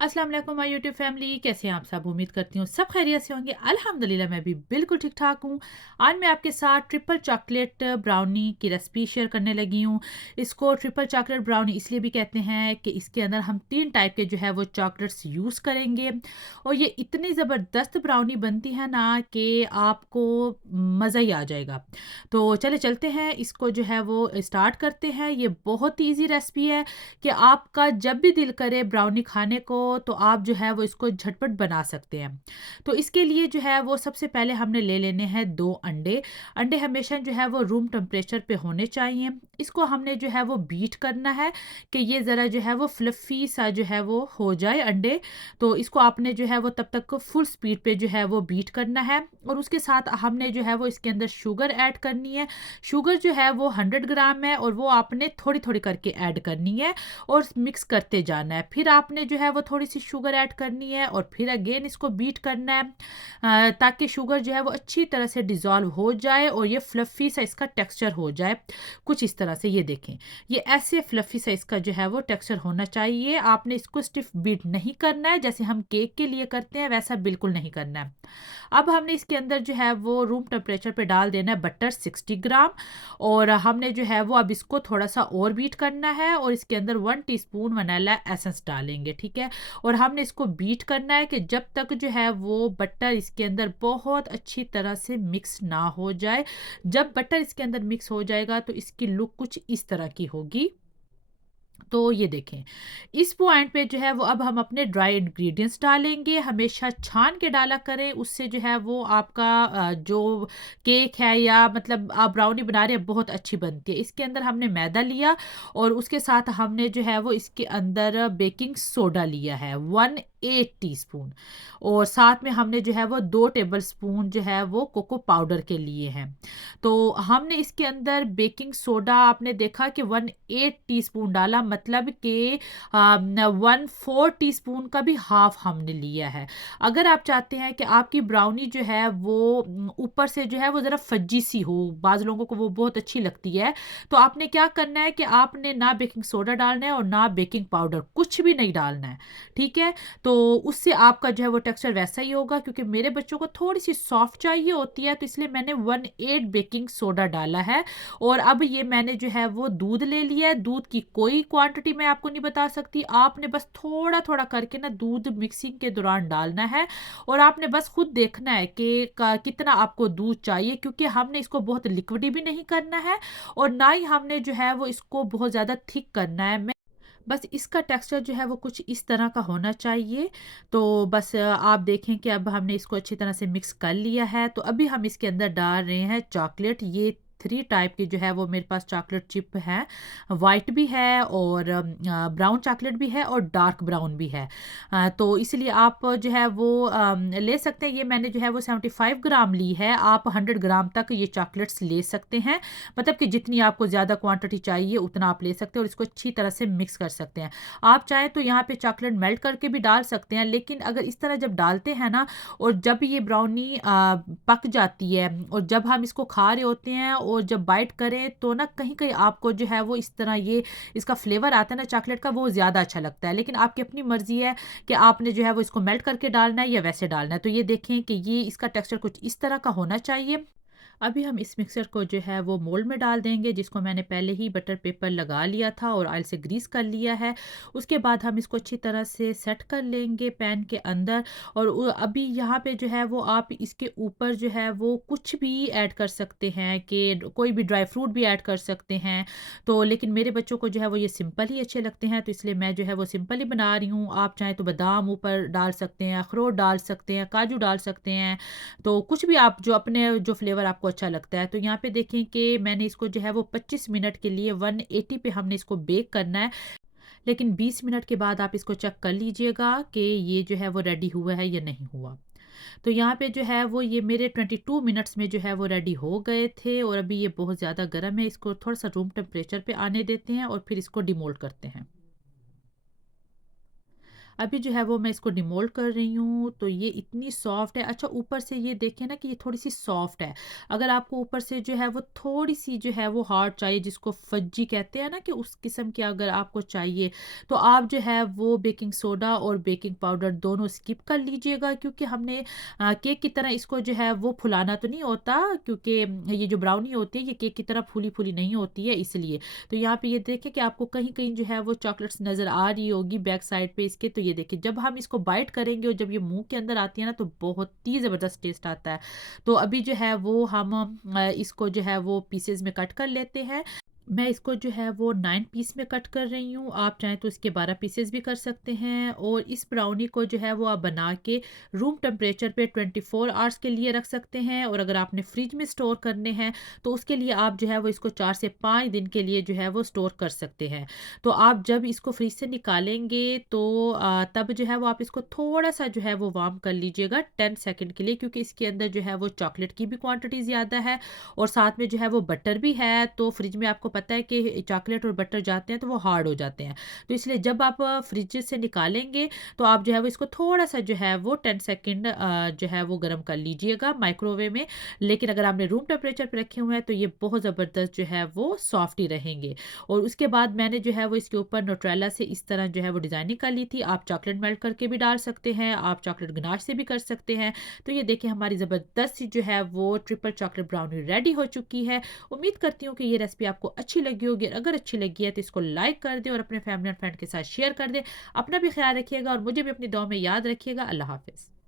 अस्सलाम वालेकुम my YouTube family, कैसे हैं आप सब। उम्मीद करती हूँ सब खैरियत से होंगे। अल्हम्दुलिल्लाह मैं भी बिल्कुल ठीक ठाक हूँ। आज मैं आपके साथ ट्रिपल चॉकलेट ब्राउनी की रेसिपी शेयर करने लगी हूँ। इसको ट्रिपल चॉकलेट ब्राउनी इसलिए भी कहते हैं कि इसके अंदर हम 3 टाइप के जो है वो चॉकलेट्स यूज़ करेंगे और ये इतनी ज़बरदस्त ब्राउनी बनती है ना कि आपको मज़ा ही आ जाएगा। तो चले चलते हैं, इसको जो है वो स्टार्ट करते हैं। ये बहुत ही ईज़ी रेसिपी है कि आपका जब भी दिल करे ब्राउनी खाने को तो आप जो है वो इसको झटपट बना सकते हैं। तो इसके लिए जो है वो सबसे पहले हमने ले लेने हैं 2 अंडे। अंडे हमेशा जो है वो रूम टेम्परेचर पे होने चाहिए। इसको हमने जो है वो बीट करना है कि ये ज़रा जो है वो फ्लफ़ी सा जो है वो हो जाए अंडे। तो इसको आपने जो है वो तब तक फुल स्पीड पे जो है वो बीट करना है और उसके साथ हमने जो है वो इसके अंदर शुगर ऐड करनी है। शुगर जो है वो 100 ग्राम है और वो आपने थोड़ी-थोड़ी करके ऐड करनी है और मिक्स करते जाना है। फिर आपने जो है वो थोड़ी-सी शुगर ऐड करनी है और फिर अगेन इसको बीट करना है ताकि शुगर जो है वो अच्छी तरह से डिज़ॉल्व हो जाए और ये फ्लफ़ी सा इसका टेक्सचर हो जाए। कुछ इस तरह से ये देखें, ये ऐसे फ्लफ़ी सा इसका जो है वो टेक्सचर होना चाहिए। आपने इसको स्टिफ़ बीट नहीं करना है, जैसे हम केक के लिए करते हैं वैसा बिल्कुल नहीं करना है। अब हमने इसके अंदर जो है वो रूम टेम्परेचर पे डाल देना है बटर 60 ग्राम और हमने जो है वो अब इसको थोड़ा-सा और बीट करना है और इसके अंदर 1 टीस्पून वैनिला एसेंस डालेंगे, ठीक है? और हमने इसको बीट करना है कि जब तक जो है वो बटर इसके अंदर बहुत अच्छी तरह से मिक्स ना हो जाए। जब बटर इसके अंदर मिक्स हो जाएगा तो इसकी लुक कुछ इस तरह की होगी। तो ये देखें, इस पॉइंट पे जो है वो अब हम अपने ड्राई इंग्रेडिएंट्स डालेंगे। हमेशा छान के डाला करें, उससे जो है वो आपका जो केक है या मतलब आप ब्राउनी बना रहे हैं बहुत अच्छी बनती है। इसके अंदर हमने मैदा लिया और उसके साथ हमने जो है वो इसके अंदर बेकिंग सोडा लिया है 1/8 टीस्पून और साथ में हमने जो है वो 2 टेबल स्पून जो है वो कोको पाउडर के लिए हैं। तो हमने इसके अंदर बेकिंग सोडा आपने देखा कि 1/8 टीस्पून डाला, मतलब कि 1/4 टीस्पून का भी हाफ हमने लिया है। अगर आप चाहते हैं कि आपकी ब्राउनी जो है वो ऊपर से जो है वो ज़रा फज्जी सी हो, बाज़ लोगों को वो बहुत अच्छी लगती है, तो आपने क्या करना है कि आपने ना बेकिंग सोडा डालना है और ना बेकिंग पाउडर, कुछ भी नहीं डालना है, ठीक है? तो उससे आपका जो है वो टेक्सचर वैसा ही होगा, क्योंकि मेरे बच्चों को थोड़ी-सी सॉफ्ट चाहिए होती है, तो इसलिए मैंने 1/8 बेकिंग सोडा डाला है। और अब ये मैंने जो है वो दूध ले लिया है। दूध की कोई क्वांटिटी मैं आपको नहीं बता सकती। आपने बस थोड़ा-थोड़ा करके ना दूध मिक्सिंग के दौरान डालना है और आपने बस खुद देखना है कि क कितना आपको दूध चाहिए, क्योंकि हमने इसको बहुत लिक्विडी भी नहीं करना है और ना ही हमने जो है वो इसको बहुत ज़्यादा थिक करना है। बस इसका टेक्सचर जो है वो कुछ इस तरह का होना चाहिए। तो बस आप देखें कि अब हमने इसको अच्छी तरह से मिक्स कर लिया है। तो अभी हम इसके अंदर डाल रहे हैं चॉकलेट। ये 3 टाइप की जो है वो मेरे पास चॉकलेट चिप है। व्हाइट भी है और ब्राउन चॉकलेट भी है और डार्क ब्राउन भी है। तो इसलिए आप जो है वो ले सकते हैं। ये मैंने जो है वो 75 ग्राम ली है। आप 100 ग्राम तक ये चॉकलेट्स ले सकते हैं। मतलब कि जितनी आपको ज़्यादा क्वांटिटी चाहिए उतना आप ले सकते हैं और इसको अच्छी तरह से मिक्स कर सकते हैं। आप चाहें तो यहाँ पे चॉकलेट मेल्ट करके भी डाल सकते हैं, लेकिन अगर इस तरह जब डालते हैं ना और जब ये ब्राउनी पक जाती है और जब हम इसको खा रहे होते हैं और जब बाइट करें तो ना कहीं-कहीं आपको जो है वो इस तरह ये इसका फ्लेवर आता है ना चॉकलेट का, वो ज़्यादा अच्छा लगता है। लेकिन आपकी अपनी मर्ज़ी है कि आपने जो है वो इसको मेल्ट करके डालना है या वैसे डालना है। तो ये देखें कि ये इसका टेक्सचर कुछ इस तरह का होना चाहिए। अभी हम इस मिक्सर को जो है वो मोल्ड में डाल देंगे, जिसको मैंने पहले ही बटर पेपर लगा लिया था और ऑयल से ग्रीस कर लिया है। उसके बाद हम इसको अच्छी तरह से सेट कर लेंगे पैन के अंदर और अभी यहाँ पे जो है वो आप इसके ऊपर जो है वो कुछ भी ऐड कर सकते हैं कि कोई भी ड्राई फ्रूट भी ऐड कर सकते हैं। तो लेकिन मेरे बच्चों को जो है वो ये सिंपल ही अच्छे लगते हैं, तो इसलिए मैं जो है वो सिंपल ही बना रही हूँ। आप चाहें तो बादाम ऊपर डाल सकते हैं, अखरोट डाल सकते हैं, काजू डाल सकते हैं। तो कुछ भी आप जो अपने जो फ्लेवर आपको अच्छा लगता है। तो यहाँ पे देखें कि मैंने इसको जो है वो 25 मिनट के लिए 180 पे हमने इसको बेक करना है। लेकिन 20 मिनट के बाद आप इसको चेक कर लीजिएगा कि ये जो है वो रेडी हुआ है या नहीं हुआ। तो यहाँ पे जो है वो ये मेरे 22 मिनट्स में जो है वो रेडी हो गए थे और अभी ये बहुत ज़्यादा गर्म है। इसको थोड़ा-सा रूम टेम्परेचर पे आने देते हैं और फिर इसको डिमोल्ड करते हैं। अभी जो है वो मैं इसको डिमोल्ड कर रही हूँ, तो ये इतनी सॉफ्ट है। अच्छा ऊपर से ये देखें ना कि ये थोड़ी-सी सॉफ्ट है। अगर आपको ऊपर से जो है वो थोड़ी-सी जो है वो हार्ड चाहिए, जिसको फज्जी कहते हैं ना, कि उस किस्म की अगर आपको चाहिए, तो आप जो है वो बेकिंग सोडा और बेकिंग पाउडर दोनों स्किप कर लीजिएगा, क्योंकि हमने केक की तरह इसको जो है वो फुलाना तो नहीं होता, क्योंकि ये जो ब्राउनी होती है ये केक की तरह फूली-फूली नहीं होती है इसलिए। तो यहाँ पे ये देखें कि आपको कहीं-कहीं जो है वो चॉकलेट्स नज़र आ रही होगी बैक साइड पे इसके। तो ये देखिए जब हम इसको बाइट करेंगे और जब ये मुँह के अंदर आती है ना, तो बहुत ही ज़बरदस्त टेस्ट आता है। तो अभी जो है वो हम इसको जो है वो पीसेज़ में कट कर लेते हैं। मैं इसको जो है वो 9 पीस में कट कर रही हूँ। आप चाहें तो इसके 12 पीसेस भी कर सकते हैं, और इस ब्राउनी को जो है वो आप बना के रूम टेम्परेचर पे 24 आवर्स के लिए रख सकते हैं, और अगर आपने फ्रिज में स्टोर करने हैं तो उसके लिए आप जो है वो इसको 4 से 5 दिन के लिए जो है वो स्टोर कर सकते हैं। तो आप जब इसको फ्रिज से निकालेंगे तो तब जो है वो आप इसको थोड़ा-सा जो है वो वार्म कर लीजिएगा 10 सेकंड के लिए, क्योंकि इसके अंदर जो है वो चॉकलेट की भी क्वांटिटी ज़्यादा है और साथ में जो है वो बटर भी है। तो फ्रिज में आपको पता है कि चॉकलेट और बटर जाते हैं तो वो हार्ड हो जाते हैं। तो इसलिए जब आप फ्रिज से निकालेंगे तो आप जो है वो इसको थोड़ा-सा जो है वो 10 सेकंड जो है वो गरम कर लीजिएगा माइक्रोवेव में। लेकिन अगर आपने रूम टेम्परेचर पे रखे हुए हैं तो ये बहुत ज़बरदस्त जो है वो सॉफ्ट ही रहेंगे। और उसके बाद मैंने जो है वो इसके ऊपर न्यूट्रेला से इस तरह जो है वो डिज़ाइनिंग कर ली थी। आप चॉकलेट मेल्ट करके भी डाल सकते हैं, आप चॉकलेट गनाश से भी कर सकते हैं। तो ये देखिए हमारी ज़बरदस्त सी जो है वो ट्रिपल चॉकलेट ब्राउनी रेडी हो चुकी है। उम्मीद करती हूँ कि ये रेसिपी आपको अच्छी लगी होगी, और अगर अच्छी लगी है तो इसको लाइक कर दें और अपने फैमिली और फ्रेंड के साथ शेयर कर दें। अपना भी ख्याल रखिएगा और मुझे भी अपनी दुआ में याद रखिएगा। अल्लाह हाफ़िज़।